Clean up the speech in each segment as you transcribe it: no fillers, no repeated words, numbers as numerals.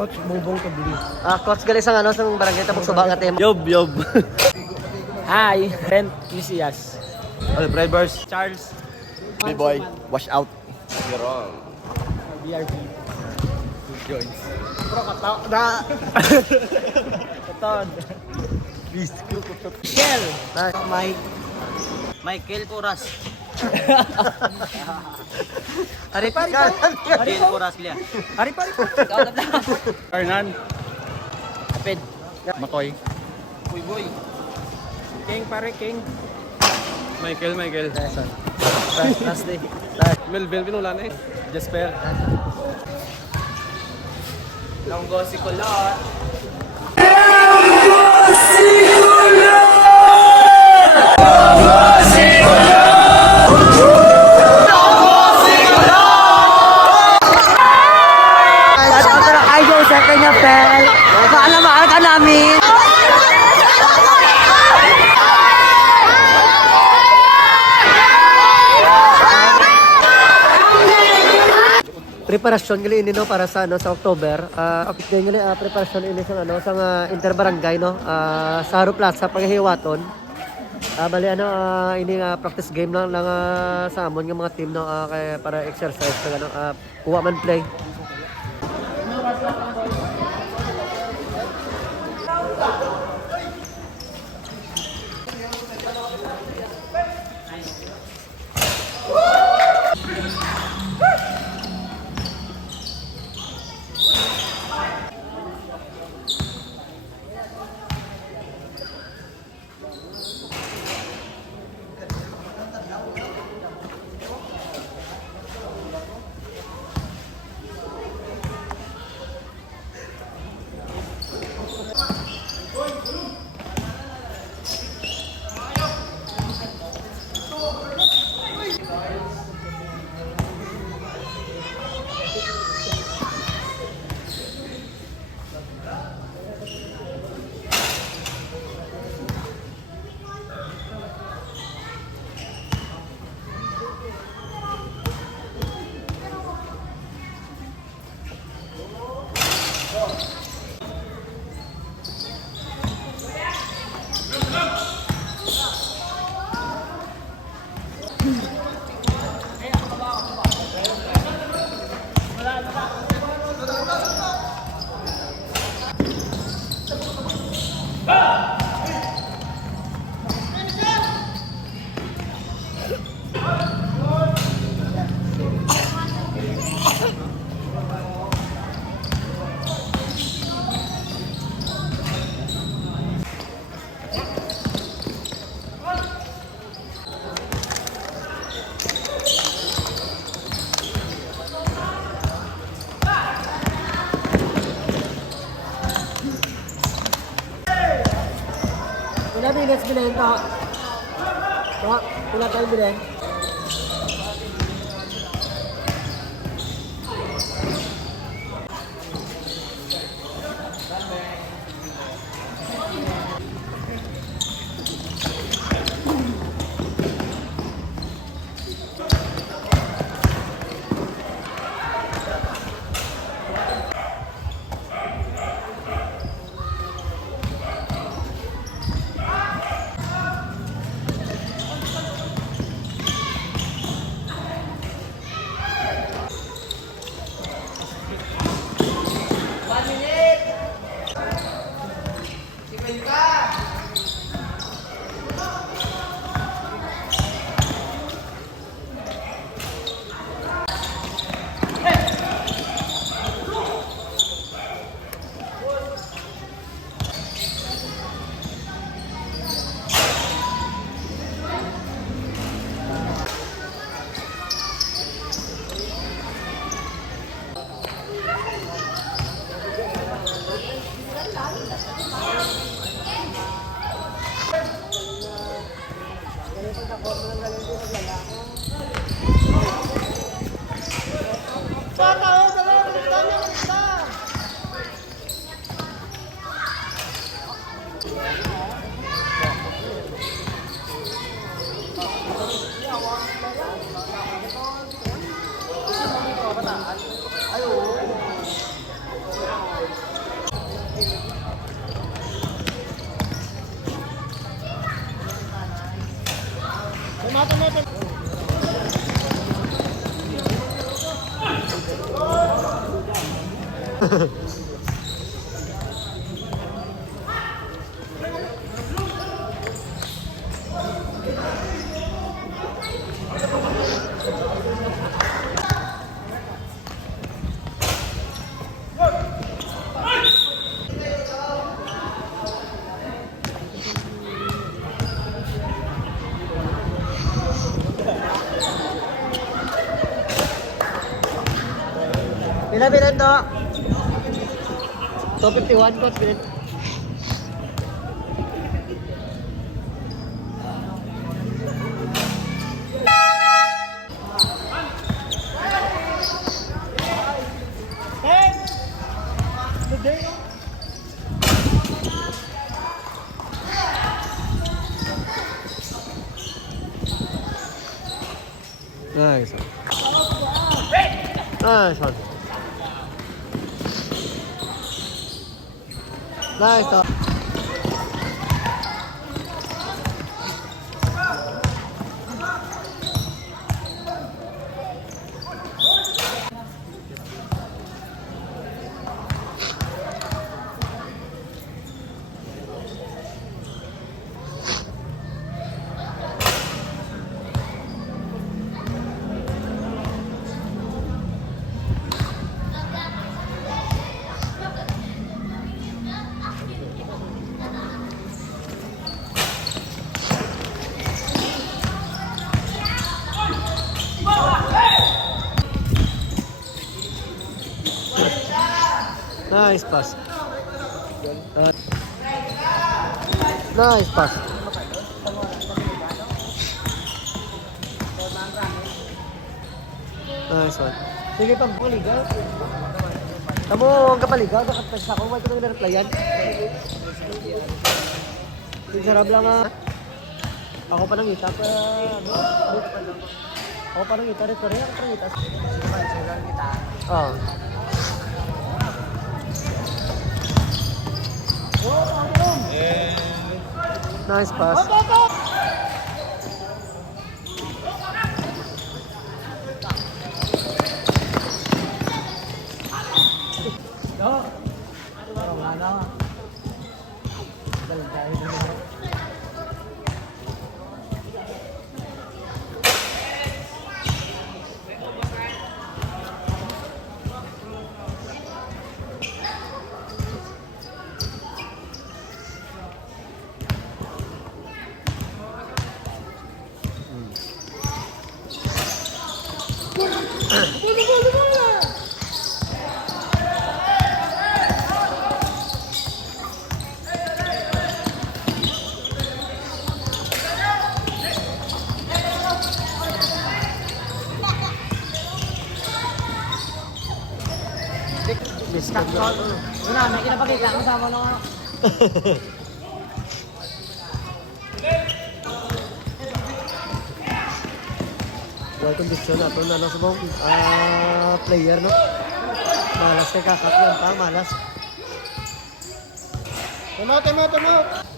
Coach Bubong Kabli. Coach gali sang ano sang barangay Tabok Suba nga tema. Yob. Hi, Brent Lucias. Drivers. Charles. B-boy, wash out. BRP. Joints. Pro kataw. Da. Katon. Michelle. Mike. Michael Coras. Ari pa. Michael Coras liya. Ari pa. Hernan. Aped. Makoy. Boy. King pare King. Michael. Last day. Melvin Pinula na eh. Jasper. Longgo si Kulot. Mahal ka namin. Preparasyon gali ini no para sa ano sa October. Din gali preparasyon ini sa ano sa interbarangay no. Sa Haro Plaza paghiwaton. Bali ano ini practice game lang sa amon nga mga team no kay para exercise sa ano kuha man play. Wala minutes bilhin ka. Wala tayo bilhin. Pila to? 251 coach, pila. Nice one. Nice one. Nice one. Nice pass. Nice pass. Nice one. Sige pang paligaw. Kamu ang kapaligaw, nakatag sa ako, why ko nang na-replyan? Sarap lang ako pa nang ita pa, ako pa nang ita, rin ako pa nang ita. Oo. Nice pass. Una, may kinapakita ko sa mga Well, kondisyon na ito na lang sa mga player, no? Malas kay kakatlan pa, malas. Tamo!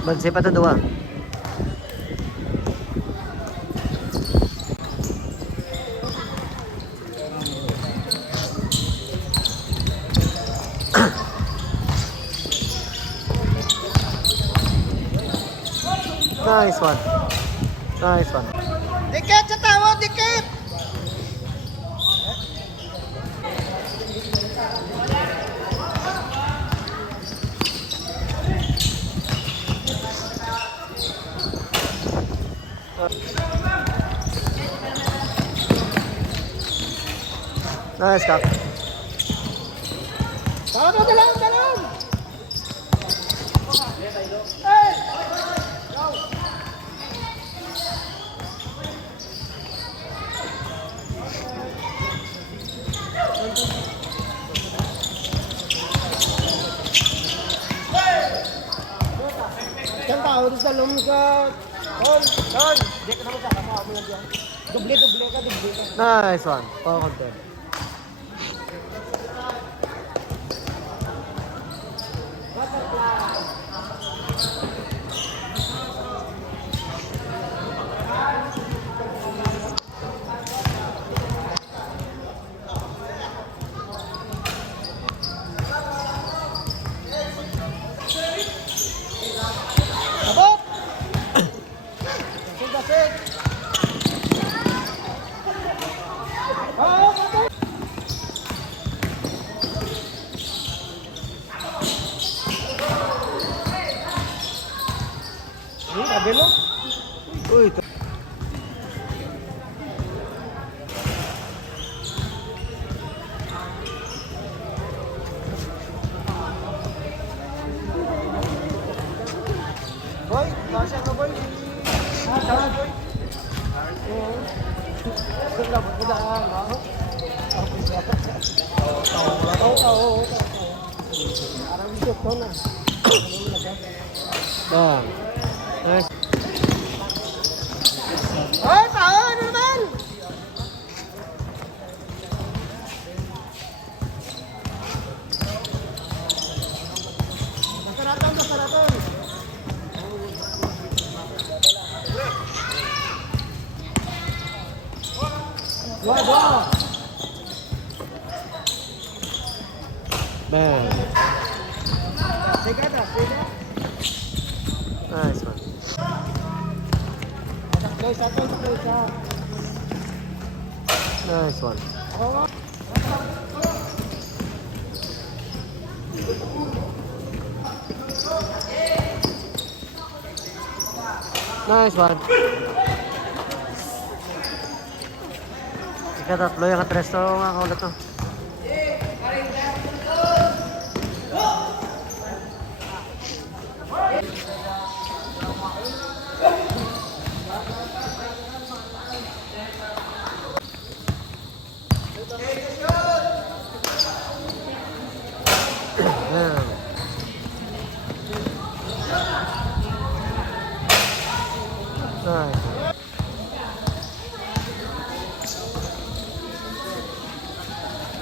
Bansay pa ito dua. Nice one. Nice one. Dikit sa tawo, dikit! Nice kak. Dalam! tao doon sa loob ka. Ton. Hindi ka naman kakasama mo lang dyan. Duble ka. Nice one. Power control. Abot! Dasig! Abelo? Uy, Boy, kasya ka boy. Tara boy. Labot mo daan, ha? Oo. Parang shoot ko na. bang. Nice. Ay, tao, ano naman? Masaraton. Wow. Bang. Sige. Nice one. Satu. Nice one. Nice one. Ikatatlo yung katresto mga kaulat no. Ayan. Nice.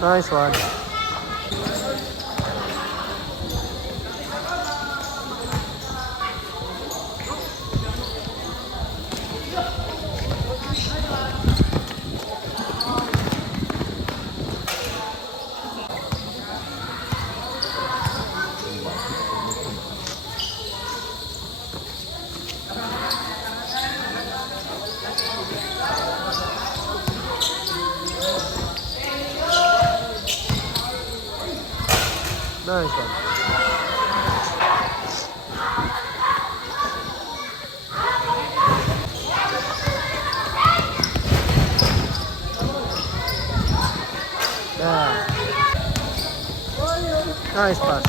Nice one. Nice one. Yeah. Nice pass.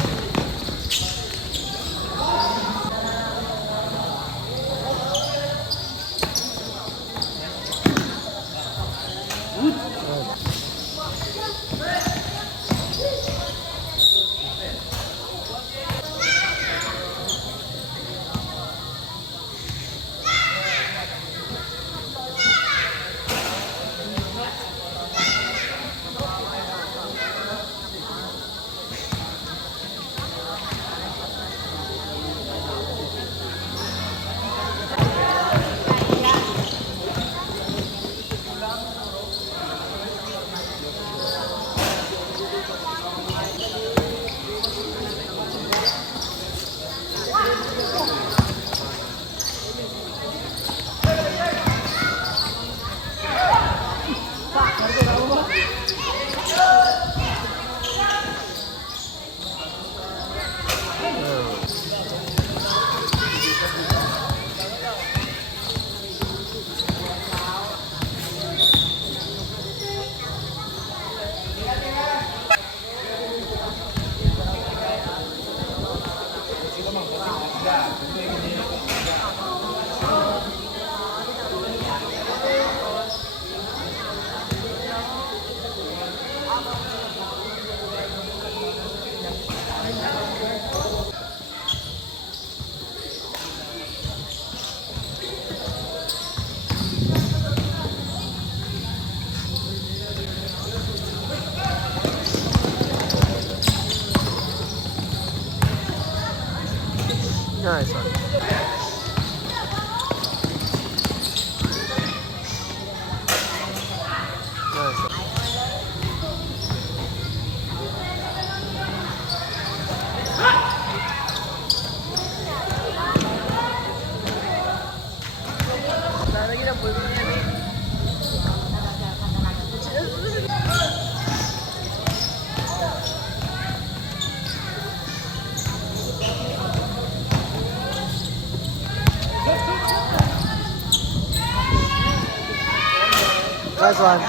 Nice one.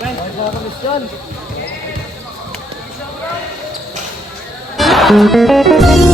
Nice one.